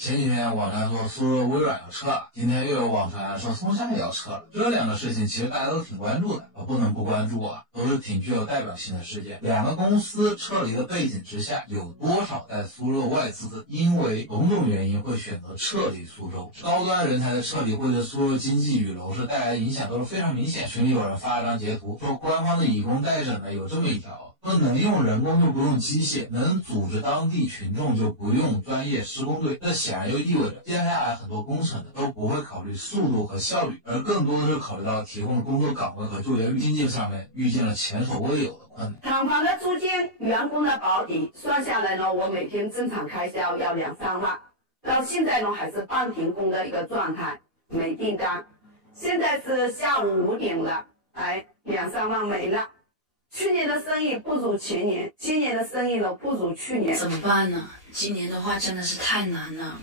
前几天网传说苏州微软要撤了，今天又有网传说松下也要撤了。这两个事情其实大家都挺关注的，不能不关注啊，都是挺具有代表性的事件。两个公司撤离的背景之下，有多少在苏州外资因为种种原因会选择撤离苏州？高端人才的撤离会对苏州经济与楼市带来的影响都是非常明显。群里有人发了张截图，说官方的以工代诊呢有这么一条。说能用人工就不用机械，能组织当地群众就不用专业施工队。这显然就意味着接下来很多工程都不会考虑速度和效率，而更多的是考虑到提供的工作岗位和就业率。经济上面遇见了前所未有的困难。厂房的租金、员工的保底算下来呢，我每天正常开销要2-3万，到现在呢还是半停工的一个状态，没订单。现在是下午5点了，2-3万没了。去年的生意不如前年，今年的生意呢不如去年，怎么办呢？今年的话真的是太难了。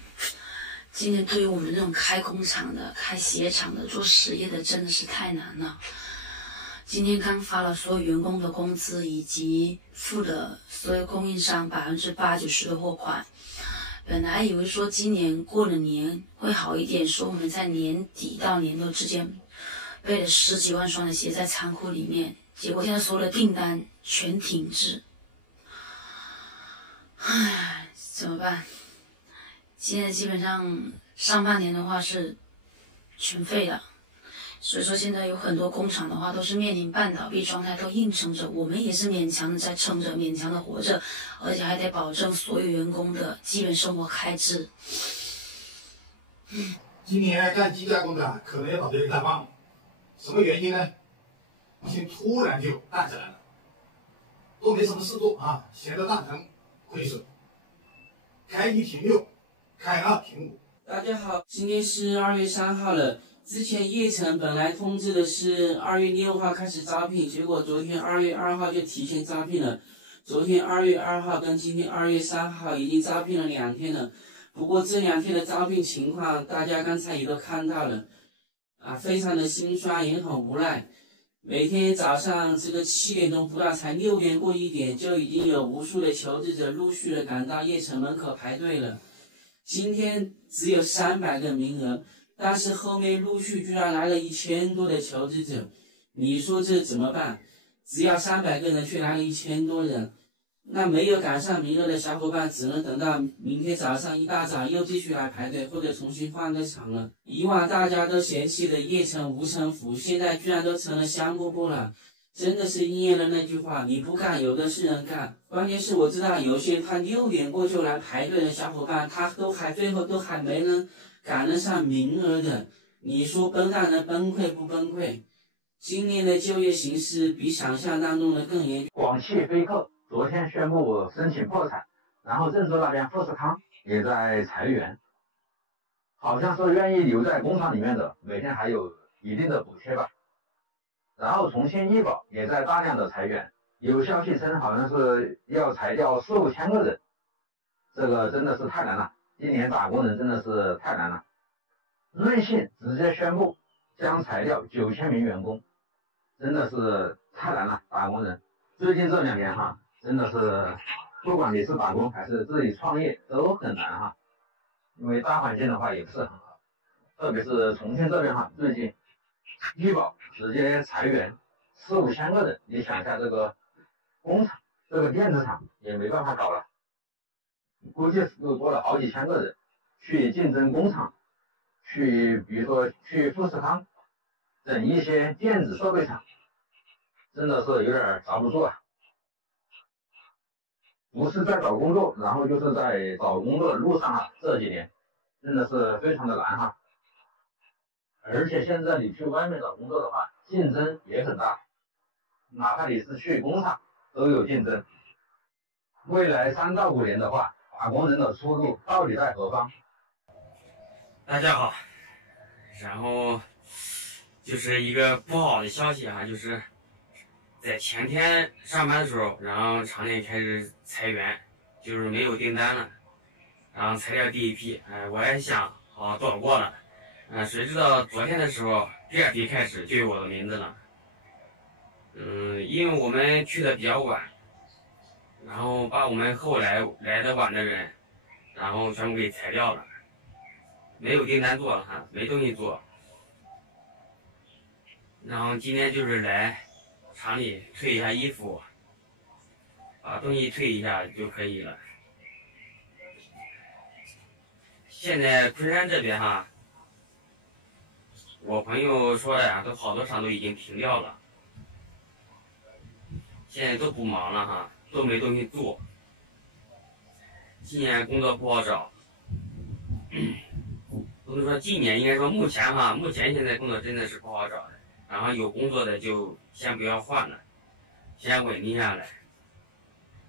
今年对于我们这种开工厂的、开鞋业厂的、做实业的，真的是太难了。今天刚发了所有员工的工资，以及付的所有供应商80%-90%的货款。本来以为说今年过了年会好一点，说我们在年底到年头之间备了10几万双的鞋在仓库里面。结果现在所有的订单全停滞，唉，怎么办？现在基本上上半年的话是全废了，所以说现在有很多工厂的话都是面临半倒闭状态，都硬撑着，我们也是勉强的在撑着，勉强的活着，而且还得保证所有员工的基本生活开支。今年干机加工的可能要倒闭1-2万，什么原因呢？突然就淡下来了，都没什么事做啊，闲得蛋疼，亏损。开1停6，开2停5。大家好，今天是2月3号了。之前叶城本来通知的是2月6号开始招聘，结果昨天2月2号就提前招聘了。昨天2月2号跟今天2月3号已经招聘了2天了。不过这2天的招聘情况，大家刚才也都看到了，非常的心酸，也很无奈。每天早上这个7点钟不到，才6点过1点，就已经有无数的求职者陆续的赶到叶城门口排队了。今天只有300个名额，但是后面陆续居然来了1000多的求职者，你说这怎么办？只要300个人，却来了1000多人，那没有赶上名额的小伙伴只能等到明天早上一大早又继续来排队，或者重新换个场了。以往大家都嫌弃的叶城无城府，现在居然都成了香饽饽了，真的是应验了那句话，你不干有的是人干。关键是我知道有些他6点过就来排队的小伙伴，他最后都还没能赶得上名额的，你说让人崩溃不崩溃？今年的就业形势比想象当中的更严峻。广汽菲克昨天宣布申请破产，然后郑州那边富士康也在裁员，好像是愿意留在工厂里面的，每天还有一定的补贴吧。然后重庆医保也在大量的裁员，有消息称好像是要裁掉4-5千个人，这个真的是太难了，今年打工人真的是太难了。瑞幸直接宣布将裁掉9000名员工，真的是太难了，打工人。最近这2年真的是不管你是打工还是自己创业都很难因为大环境的话也不是很好，特别是重庆这边最近医保直接裁员4-5千个人，你想一下这个工厂这个电子厂也没办法搞了，估计又多了好几千个人去竞争工厂，去比如说去富士康整一些电子设备厂，真的是有点遭不住啊。不是在找工作，然后就是在找工作的路上这几年真的是非常的难而且现在你去外面找工作的话，竞争也很大，哪怕你是去工厂都有竞争。未来3到5年的话，打工人的出路到底在何方？大家好，然后就是一个不好的消息就是在前天上班的时候，然后厂里开始裁员，就是没有订单了，然后裁掉第一批，我还想躲过了，谁知道昨天的时候，第2批开始就有我的名字了，因为我们去的比较晚，然后把我们后来的晚的人，然后全部给裁掉了，没有订单做了哈，没东西做。然后今天就是来厂里退一下衣服，把东西退一下就可以了。现在昆山这边哈，我朋友说的呀，都好多厂都已经停掉了，现在都不忙了哈，都没东西做。今年工作不好找，不能说今年，应该说目前哈，目前现在工作真的是不好找的。然后有工作的就先不要换了，先稳定下来。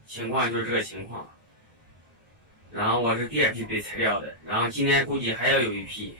情况就是这个情况。然后我是第二批被裁掉的，然后今天估计还要有一批。